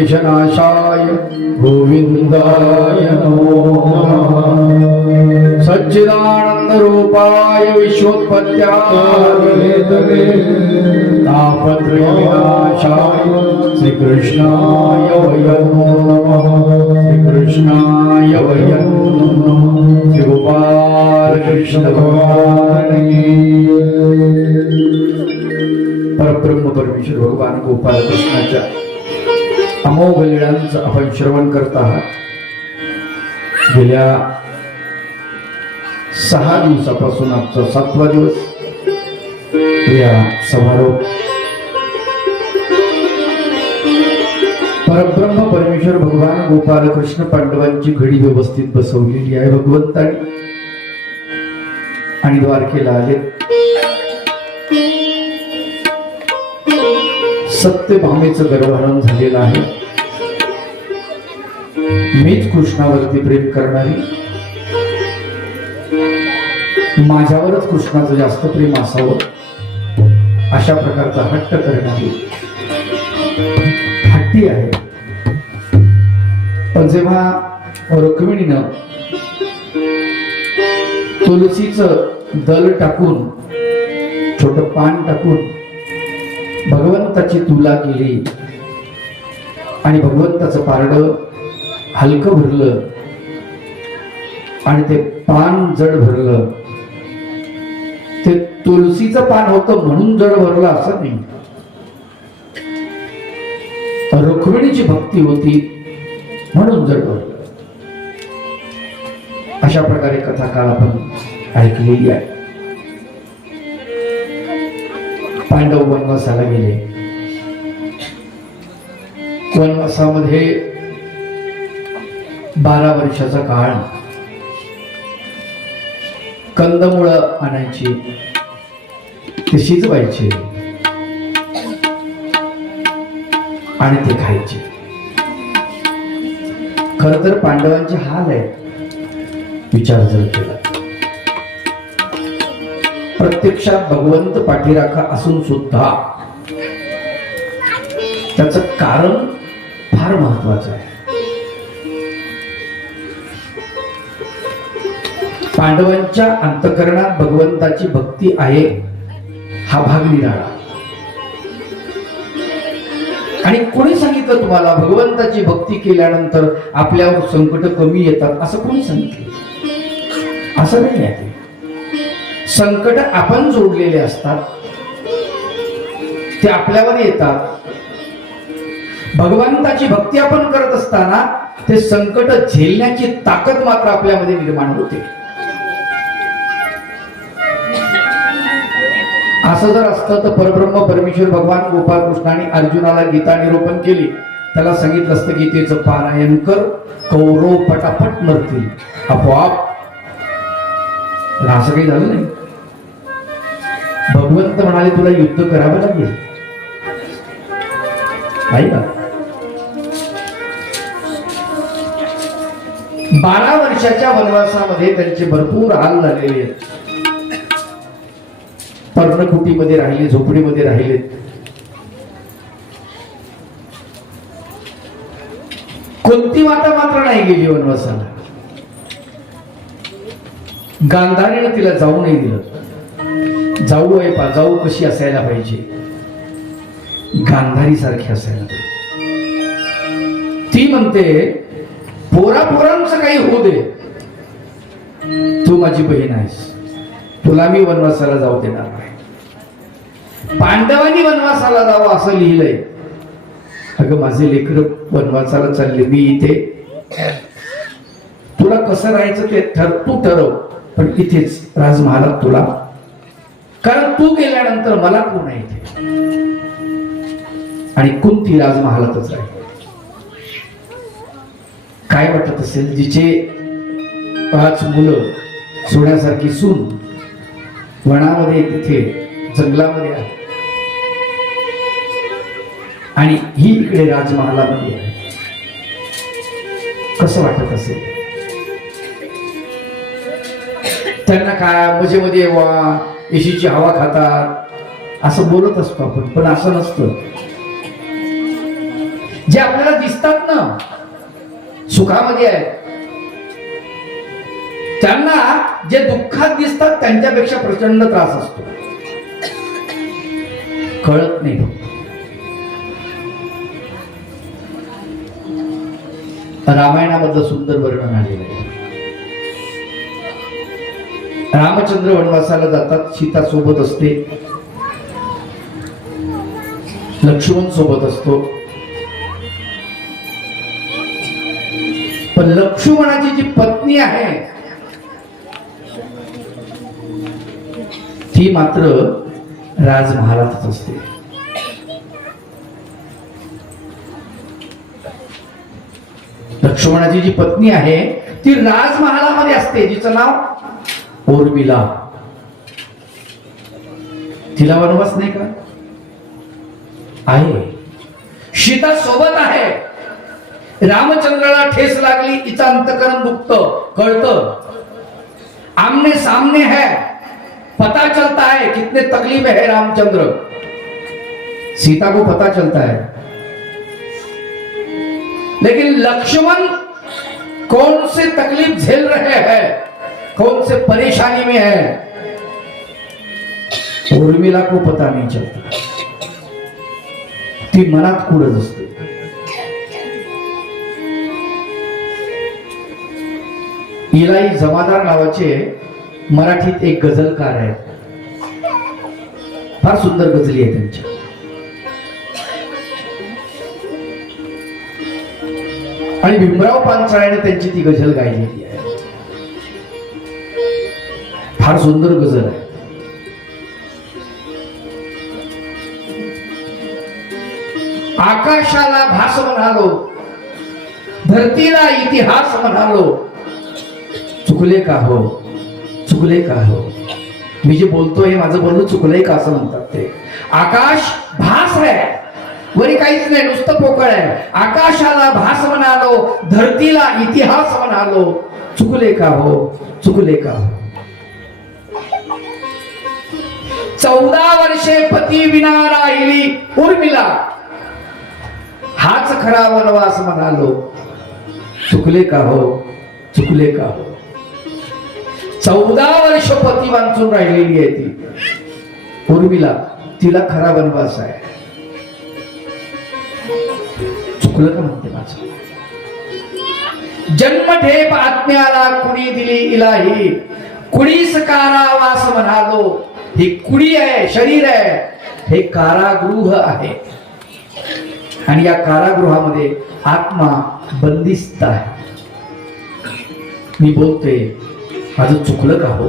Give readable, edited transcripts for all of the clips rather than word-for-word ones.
क्लेशनाशाय गोविंदाय नमो नमः। सच्चिदानंद रूपाय विश्वोत्पत्त्याय तापत्रय विनाशाय श्री कृष्णाय वयं नमः। श्री कृष्णाय वयं नमः। श्री गोपाल कृष्ण भगवान की परब्रह्म परमेश्वर भगवान गोपाल कृष्णाच्या अमोघ लीळांचं आपण श्रवण करत आहात। गेल्या 6 दिवसापासून आजचा 7वा दिवस या समारोप परब्रह्म परमेश्वर भगवान गोपाल कृष्ण पांडवांची घडी व्यवस्थित बसवलेली आहे भगवंतानी आणि द्वारकेला आले। सत्यभामेचं गर्भहरण झालेलं आहे। मीच कृष्णावरती प्रेम करणारी, माझ्यावरच कृष्णाचं जास्त प्रेम असावं अशा प्रकारचा हट्ट करणारी हट्टी आहे। पण जेव्हा रुक्मिणीनं तुलसीचं दल टाकून छोट पान टाकून भगवंताची तुला केली आणि भगवंताचं पारडं हलकं भरलं आणि ते पान जड भरलं, ते तुलसीचं पान होतं म्हणून जड भरलं असं नाही, रुक्मिणीची भक्ती होती म्हणून जड भरलं। अशा प्रकारे कथा काल आपण ऐकलेली आहे। पांडव वनवासाला गेले। वनवासामध्ये 12 वर्षाचा काळ कंदमुळं आणायची, ते शिजवायचे आणि ते खायचे। खर तर पांडवांचे हाल आहे विचार जर केला। प्रत्यक्षात भगवंत पाठीराखा असून सुद्धा त्याचं कारण फार महत्वाचं आहे। पांडवांच्या अंतःकरणात भगवंताची भक्ती आहे हा भाग निराळा। आणि कोणी सांगितलं तुम्हाला भगवंताची भक्ती केल्यानंतर आपल्यावर संकट कमी येतात असं कोणी सांगितलं? असं नाही आहे। संकट आपण जोडलेले असतात, ते आपल्यावर येतात। भगवंताची भक्ती आपण करत असताना ते संकट झेलण्याची ताकद मात्र आपल्यामध्ये निर्माण होते। असं जर असतं तर परब्रह्म परमेश्वर भगवान गोपाळ कृष्णाने अर्जुनाला गीता निरूपण केली, त्याला सांगितलं असतं गीतेचं पारायण कर, कौरव पटापट मरतील आपोआप। असं काही झालं नाही। भगवंत म्हणाले तुला युद्ध करावं लागेल, ऐका। 12 वर्षाच्या वनवासामध्ये त्यांचे भरपूर हाल झालेले आहेत। पर्णकुटीमध्ये राहिले, झोपडीमध्ये राहिले। कोणती माता मात्र नाही गेली वनवासाला। गांधारीने तिला जाऊ नाही दिलं। जाऊ आहे पा, जाऊ कशी असायला पाहिजे, गांधारी सारखी असायला पाहिजे। ती म्हणते पोरांचं काही होऊ दे, तू माझी बहीण आहेस, तुला मी वनवासाला जाऊ देणार नाही। पांडवांनी वनवासाला जावं असं लिहिलंय। अगं माझे लेकर वनवासाला चालले, मी इथे, तुला कसं राहायचं ते तू ठरव, पण इथेच राजमहालात तुला, कारण तू गेल्यानंतर मला कोण आहे इथे। आणि कुंती राजमहालातच राहील। काय वाटत असेल जिचे 5 मुलं, सोन्यासारखी सून वनामध्ये तिथे जंगलामध्ये आहे आणि ही इकडे राजमहालामध्ये आहे, कसं वाटत असेल त्यांना? काय मजेमध्ये एशीची हवा खातात असं बोलत असतो आपण, पण असं नसतं। जे आपल्याला दिसतात ना सुखामध्ये आहेत, त्यांना जे दुःखात दिसतात त्यांच्यापेक्षा प्रचंड त्रास असतो, कळत नाही. रामायणामधलं सुंदर वर्णन आलेलं आहे. रामचंद्र वनवासाला जातात, सीता सोबत असते, लक्ष्मण सोबत असतो. पण लक्ष्मणाची जी पत्नी आहे ती मात्र राजमहालातच असते. लक्ष्मणाची जी पत्नी आहे ती राजमहालामध्ये असते, जिचं नाव उर्मिला. तिला वनवास नाही का? आहे. सीता सोबत आहे. रामचंद्राला ठेस लागली, तिचं अंतकरण दुखतं, कळतं, आमने सामने है, पता चलता है कितने तकलीफ है रामचंद्र. सीता को पता चलता है, लेकिन लक्ष्मण कौन से तकलीफ झेल रहे हैं, कौन से परेशानी में है, उर्मिला को पता नहीं चलता. ती मनात कुडत असते. इलाई जमादार नावाचे मराठीत एक गझलकार आहे, फार सुंदर गझली आहे त्यांच्या. आणि भीमराव पानसळ्याने त्यांची ती गझल गायलेली आहे. फार सुंदर गझल आहे. आकाशाला भास म्हणालो, धरतीला इतिहास म्हणालो, चुकले का हो, चुकले का हो. मी जे बोलतोय माझं बोलणं चुकलंय का असं म्हणतात ते. आकाश भास आहे, वरी काहीच नाही, नुसतं पोकळ आहे. आकाशाला भास म्हणालो, धरतीला इतिहास म्हणालो, चुकले का हो, चुकले का हो. 14 वर्षे पती विना राहिली उर्मिला, हाच खरा वनवास म्हणालो, चुकले का हो, चुकले का हो. 14 वर्ष पती वांचून राहिलेली आहे ती उर्मिला, तिला खरा वनवास आहे. चुकलं का म्हणते माझं. जन्मठेप आत्म्याला कुणी दिली इलाही, कुणीच कारावास म्हणालो. ही कुडी आहे, शरीर आहे, हे कारागृह आहे. आणि या कारागृहामध्ये आत्मा बंदिस्त आहे. मी बोलते माझं चुकलं का हो,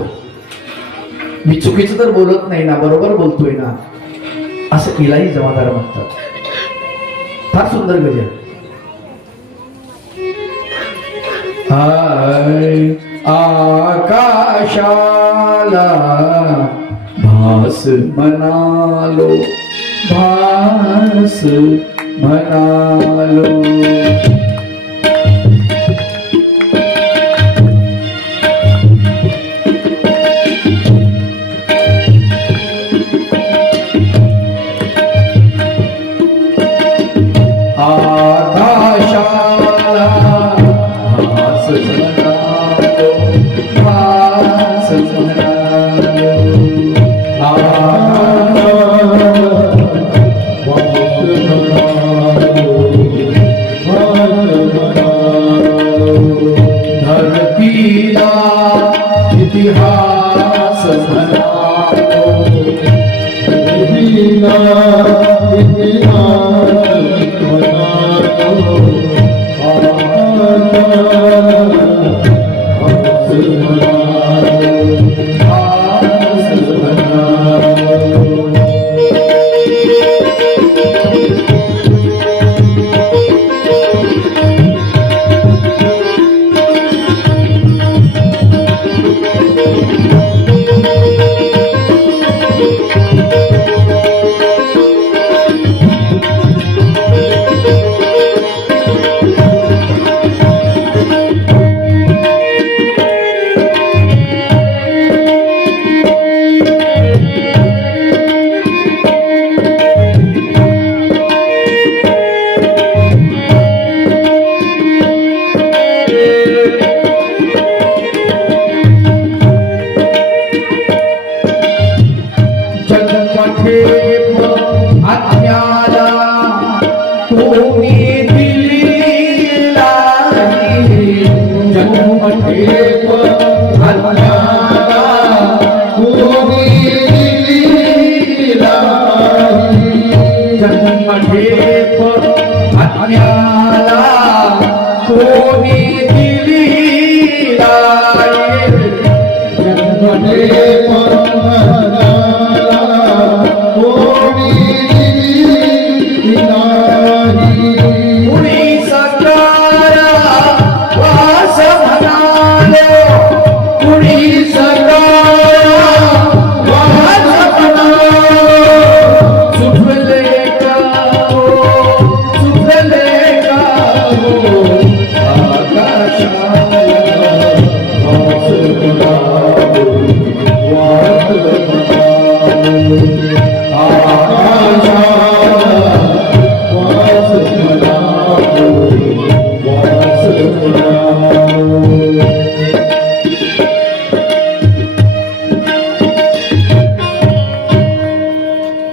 मी चुकीचं तर बोलत नाही ना, बरोबर बोलतोय ना, असं इलाही जमादार म्हणतात. फार सुंदर गजल. आकाशाला भास म्हणालो, भास म्हणालो.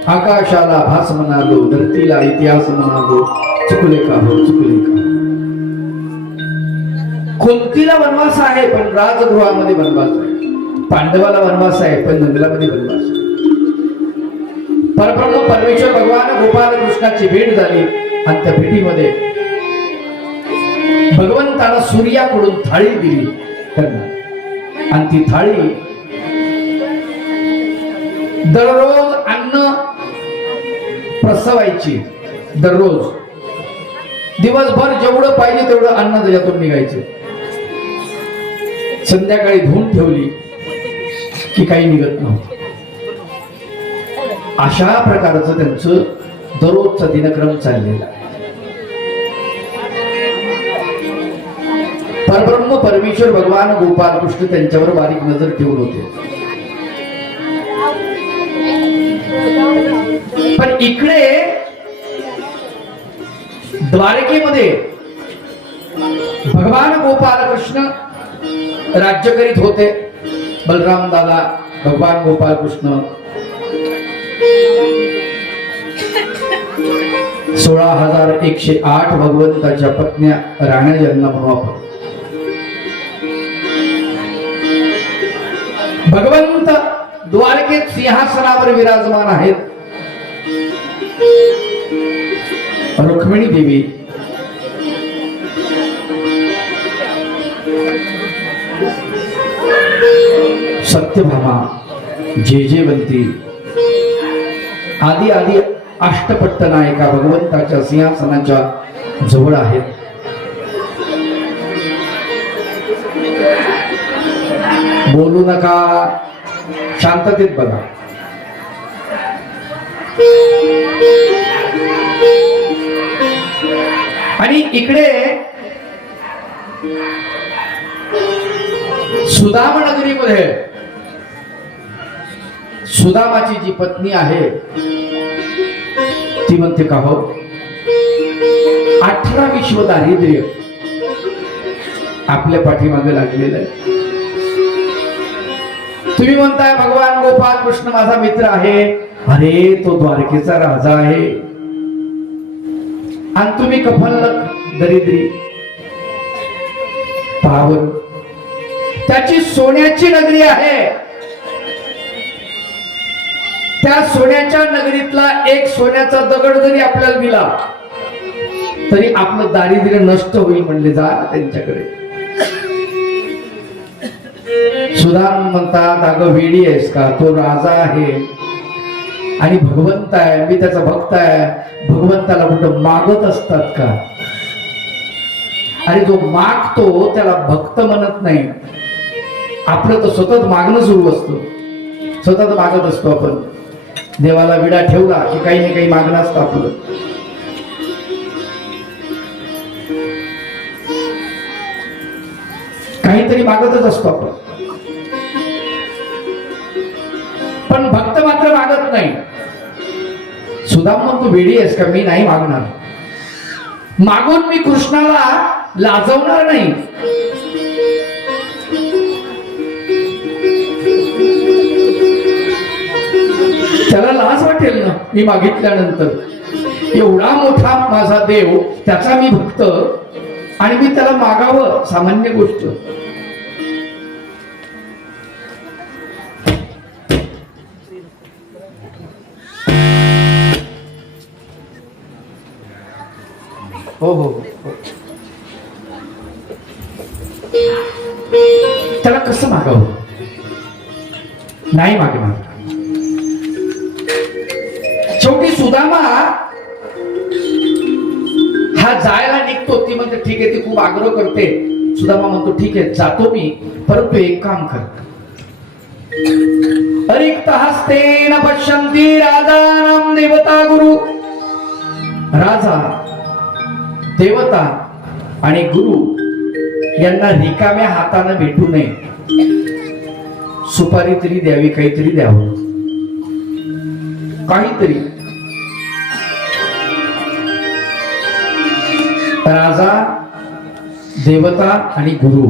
आकाशाला भास म्हणालो, धरतीला इतिहास म्हणालो, चुकले का हो चुकले का. कुंतीला वनवास आहे पण राजगृहामध्ये वनवास आहे, पांडवाला वनवास आहे पण जंगलामध्ये वनवास आहे. परब्रह्म परमेश्वर भगवान गोपाल कृष्णाची भेट झाली आणि त्या भेटीमध्ये भगवंताला सूर्याकडून थाळी दिली त्यांना, आणि ती थाळी दररोज अन्न प्रसवायची. दररोज दिवसभर जेवढं पाहिजे तेवढं अन्न त्याच्यातून निघायचं. संध्याकाळी धुवून ठेवली की काही निघत नव्हतं. अशा प्रकारचं त्यांचं दररोजचा दिनक्रम चाललेला आहे. परब्रह्म परमेश्वर भगवान गोपाल कृष्ण त्यांच्यावर बारीक नजर ठेवून होते. पण इकडे द्वारकेमध्ये भगवान गोपाल कृष्ण राज्य करीत होते. बलराम दादा भगवान गोपाल कृष्ण 16,108 भगवंताच्या पत्न्या राण्या ज्यांना म्हणू आपण. भगवंत द्वारकेत सिंहासनावर विराजमान आहेत. रुक्मिणी देवी सत्यभामा जेजेवंती आदी आदी अष्टपट्ट नायिका भगवंताच्या सिंहासनाच्या जवळ आहेत. बोलू नका, शांततेत बघा. आणि इकडे सुदाम नगरीमध्ये सुदामाची जी पत्नी आहे ती म्हणते का हो 18 विश्व दारिद्र्य आपल्या पाठीमागे लागलेलं आहे. तुम्ही म्हणताय भगवान गोपाल कृष्ण माझा मित्र आहे. अरे तो द्वारकेचा राजा आहे आणि तुम्ही कफल्लक दरिद्री. पावर त्याची सोन्याची नगरी आहे. त्या सोन्याच्या नगरीतला एक सोन्याचा दगड जरी आपल्याला दिला तरी आपलं दारिद्र्य नष्ट होईल. म्हणले जा त्यांच्याकडे. सुदाम म्हणतात अगं वेडी आहेस का, तो राजा आहे आणि भगवंत आहे, मी त्याचा भक्त आहे. भगवंताला कुठं मागत असतात का? अरे जो मागतो त्याला भक्त म्हणत नाही. आपलं तर सतत मागणं सुरू असतं, सतत मागत असतो आपण. देवाला विडा ठेवला की काही ना काही मागणं असतं आपलं. काहीतरी मागतच असतो आपण. पण भक्त मात्र मागत नाही. सुदाम म्हणतो वेडी आहेस का, मी नाही मागणार. मागून मी कृष्णाला लाजवणार नाही. त्याला लाज वाटेल ना मी मागितल्यानंतर. एवढा मोठा माझा देव, त्याचा मी भक्त, आणि मी त्याला मागावं सामान्य गोष्ट. हो हो हो. त्याला कसं मागावं? नाही मागणार. शेवटी सुदामा हा जायला निघतो. ती म्हणते ठीक आहे, ती खूप आग्रह करते. सुदामा म्हणतो ठीक आहे जातो मी, परंतु एक काम कर. अरिक्त हस्तेन पश्यन्ति राजानां देवता गुरु. राजा, देवता आणि गुरु यांना रिकाम्या हाताने भेटू नये. सुपारी तरी द्यावी, काहीतरी द्यावं, काहीतरी. राजा, देवता आणि गुरु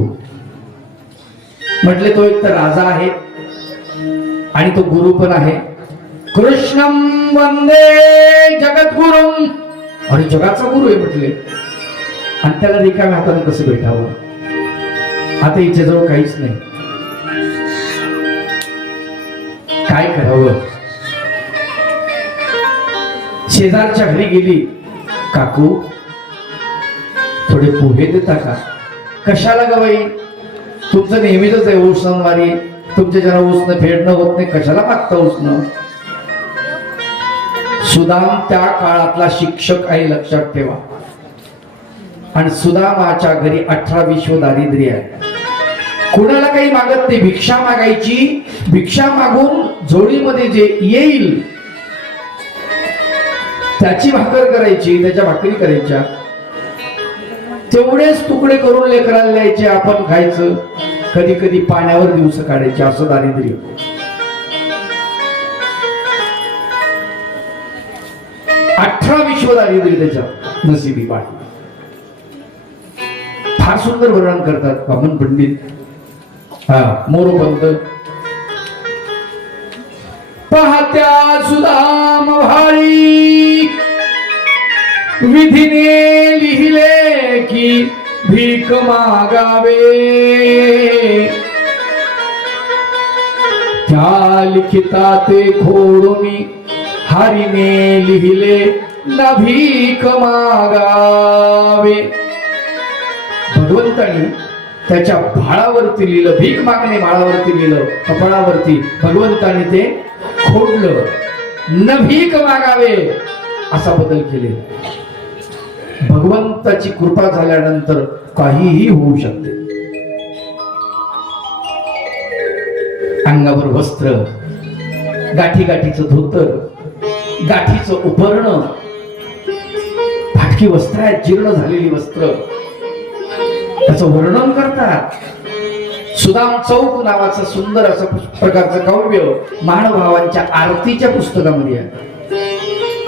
म्हटले. तो एक तर राजा आहे आणि तो गुरु पण आहे. कृष्णम वंदे जगद्गुरुम. आणि जगाचा गुरु आहे म्हटले, आणि त्याला रिकाम्या हाताने कसं भेटावं? आता हिच्याजवळ काहीच नाही, काय करावं? शेजारच्या घरी गेली. काकू थोडे पोहे देता का? कशाला ग बाई, तुमचं नेहमीच आहे ऊस सणवारी, तुमच्या जरा ऊसनं फेडणं होत नाही, कशाला मागता ऊसनं? सुदाम त्या काळातला शिक्षक आहे, लक्षात ठेवा. आणि सुदामाच्या घरी 18 विश्व दारिद्र्य आहे. कुणाला काही मागत नाही, भिक्षा मागायची. भिक्षा मागून झोळीमध्ये जे येईल त्याची भाकर करायची, त्याच्या भाकरी करायच्या, तेवढेच तुकडे करून लेकराला द्यायचे, आपण खायचं. कधी कधी पाण्यावर दिवस काढायचे, असं दारिद्र्य. 18 विश्व दारिद्र्य त्याच्या नशिबी बाळ. फार सुंदर वर्णन करतात वामन पंडित, मोरोपंत. पाहत्या सुदाम भाळी विधीने लिहिले की भीक मागावे. त्या लिखिता ते खोडून हरीने लिहिले न भीक मागावे. भगवंतानी त्याच्या भाळावरती लिहिलं, भीक मागणे भाळावरती लिहिलं, कपाळावरती. भगवंतानी ते खोडलं, न भीक मागावे असा बदल केले. भगवंताची कृपा झाल्यानंतर काहीही होऊ शकते. अंगावर वस्त्र, गाठी गाठीचं धोतर, गाठीचं उपरण, फाटकी वस्त्र आहेत, जीर्ण झालेली वस्त्र, त्याचं वर्णन करतात. सुदाम चौक नावाचं सुंदर असं प्रकारचं काव्य महानुभावांच्या आरतीच्या पुस्तकामध्ये आहे.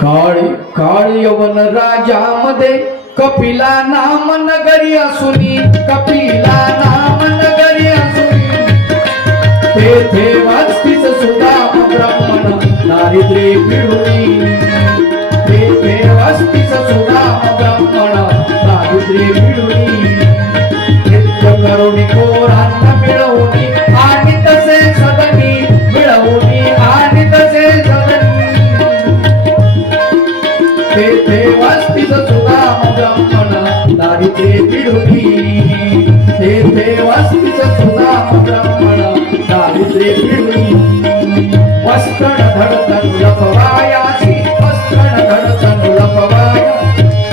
काळी काळी यवन राजामध्ये कपिला नाम नगरी असुनी, कपिला नाम नगरी असुनी, तेथे वाचतीच सुदाम ब्राह्मण दारिद्र्य पिढुनी, तेथे वाचतीच सुदाम ब्राह्मण दारिद्र्य पिढुनी. करुणी कोरांना मिळवणी आणि तसे सदनी मिळवणी आणि तसे सदनी, तेथे वाचतीच सुदाम ब्राह्मण दारिद्र्य पिढुनी, तेथे वाचतीच सुदाम ब्राह्मण दारिद्र्य पिढुनी. वस्त्र धडतन लपवायासी, वस्त्र धडतन लपवाया,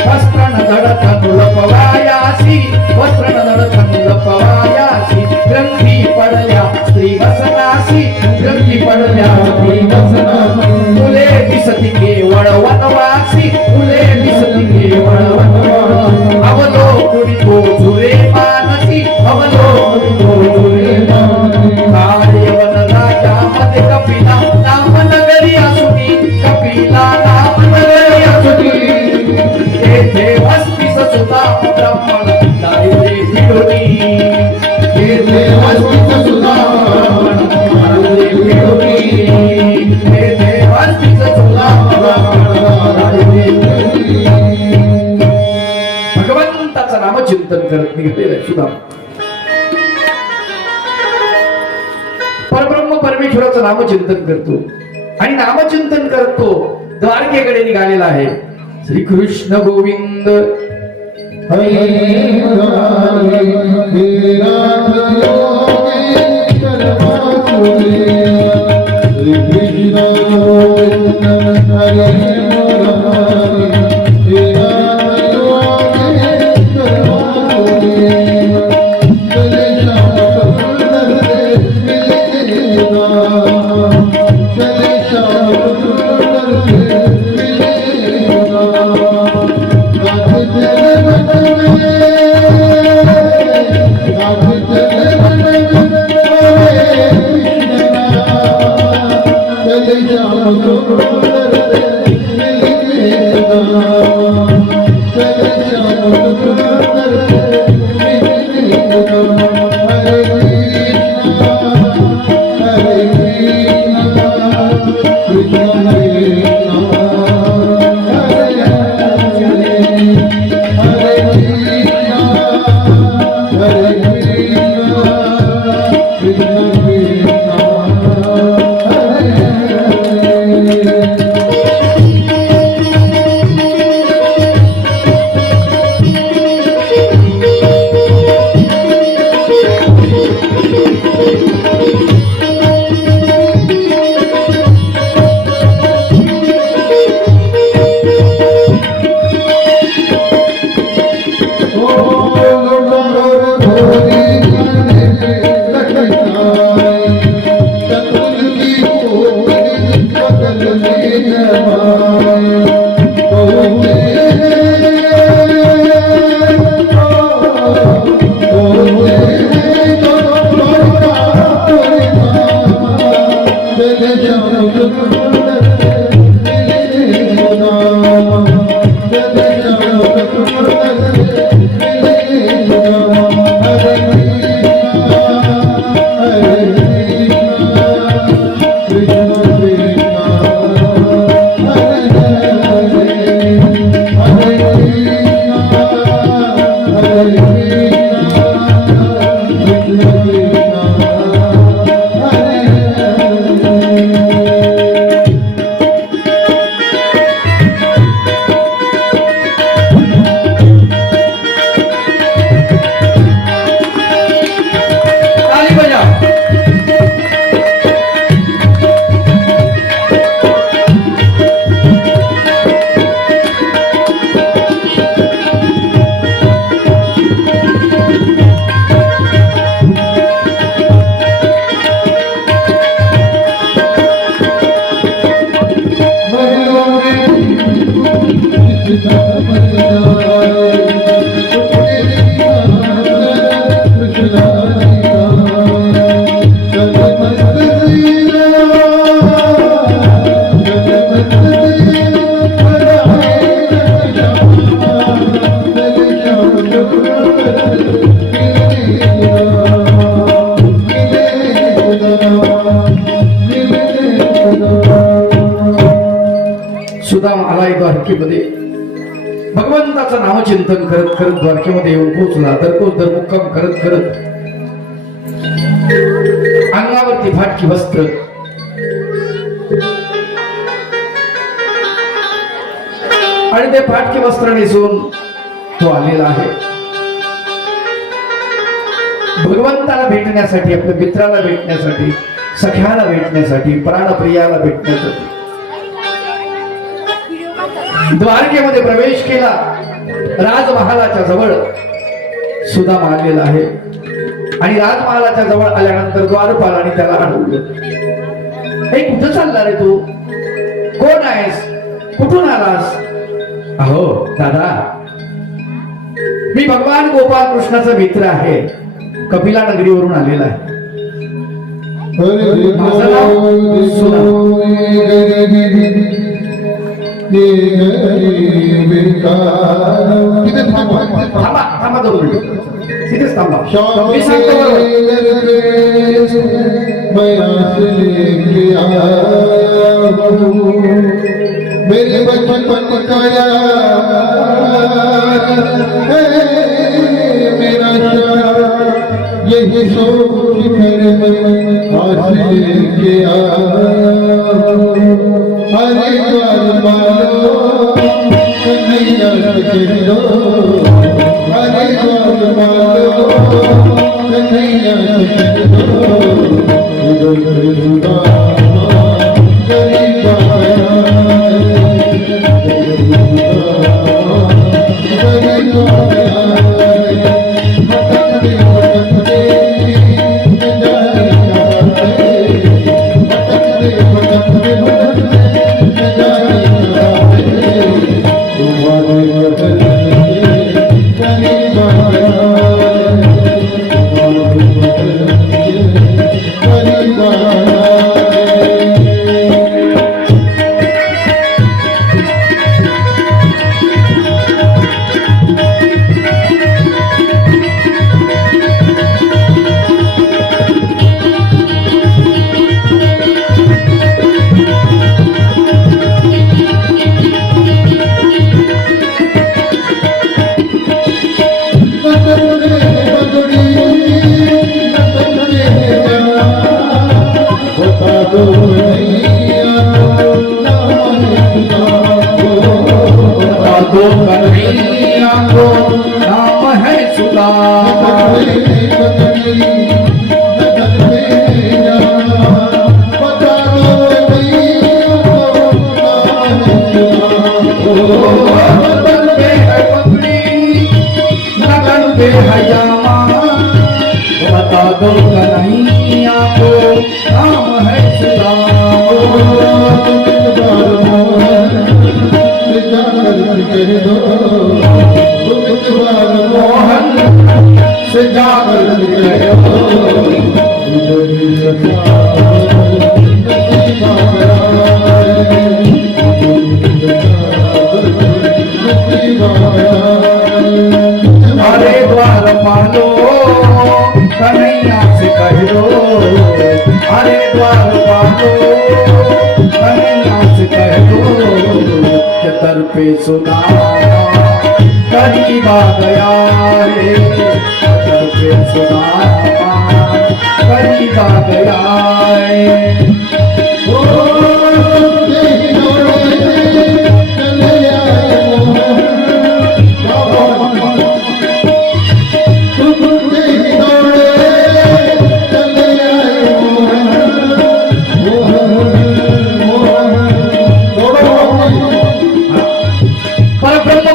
वस्त्र धडतन लपवायासी, वस्त्र धडतन लपवायासी. ग्रंथी पडल्या स्त्री वसनासी, ग्रंथी पडल्या स्त्री वसनासी. फुले दिसती केवळ वनवासी, फुले दिसती केवळ वनवासी. अवलोकुडी तो झुरे मानसी, अवलोकुडी तो झुरे मानसी. काळयवन राजामध्ये कपिला नाम नगरी असुनी, कपिला नाम नगरी असुनी, तेथे वस्तीस सुदाम ब्राह्मण दारिद्र्य पिढुनी, तेथे वस्तीस सुदाम ब्राह्मण दारिद्र्य पिढुनी, तेथे वस्तीस सुदाम ब्राह्मण दारिद्र्य पिढुनी. भगवंताचं नामचिंतन करत निघालेला सुदाम. परब्रह्म परमेश्वराचं नामचिंतन करतो आणि नामचिंतन करतो द्वारकेकडे निघालेला आहे. श्री कृष्ण गोविंद सुदाम आलाय द्वारकेमध्ये भगवंताचं नामचिंतन करत करत द्वारकेमध्ये येऊन पोहोचला. दररोज मुक्काम करत करत अंगावरती फाटकी वस्त्र आणि ते फाटकी वस्त्र नेसून तो आलेला आहे भगवंताला भेटण्यासाठी, आपल्या मित्राला भेटण्यासाठी, सख्याला भेटण्यासाठी, प्राणप्रियाला भेटण्यासाठी द्वारकेमध्ये प्रवेश केला. राजमहालाच्या जवळ सुदाम आलेला आहे आणि राजमहालाच्या जवळ आल्यानंतर द्वारपालाने त्याला अडवलं. हे कुठं चालला रे तू? कोण आहेस? कुठून आलास? अहो दादा, मी भगवान गोपाल कृष्णाचा मित्र आहे, कपिला नगरीवरून आलेला आहे. माझं नाव सुदाम. थांबा थांबा 2 मिनिट, तिथेच थांबा. मी सांगतो मेरे बचपन का मेरा यही सोच मेरे मन आज लेके हरिद्वार मानो कन्हैया के दो द्वार मालो कन्हैया दो कन्हैया को नाम है सुधा लगन पे है पगड़ी लगन पे है जामा बता दो कन्हैया को नाम है सुधा मोहन से जाकर हरे द्वार पालो कन्हैया से कह दो हरे द्वार पालो कन्हैया से कह दो चतर पे सुना करीबा गया रे चतर पे सुना करीबा गया रे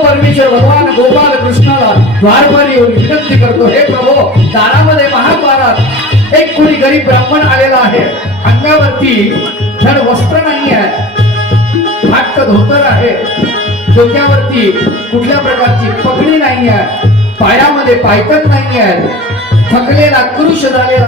परमेश्वर भगवान गोपाल कृष्णाला द्वारपारी येऊन विनंती करतो हे प्रभू दारामध्ये महाद्वारात एक कुणी गरीब ब्राह्मण आलेला आहे अंगावरती धड वस्त्र नाही आहे फाटक धोतर आहे डोक्यावरती कुठल्या प्रकारची पगडी नाही आहे पायामध्ये पायतन नाही आहे थकलेला क्रुश झालेला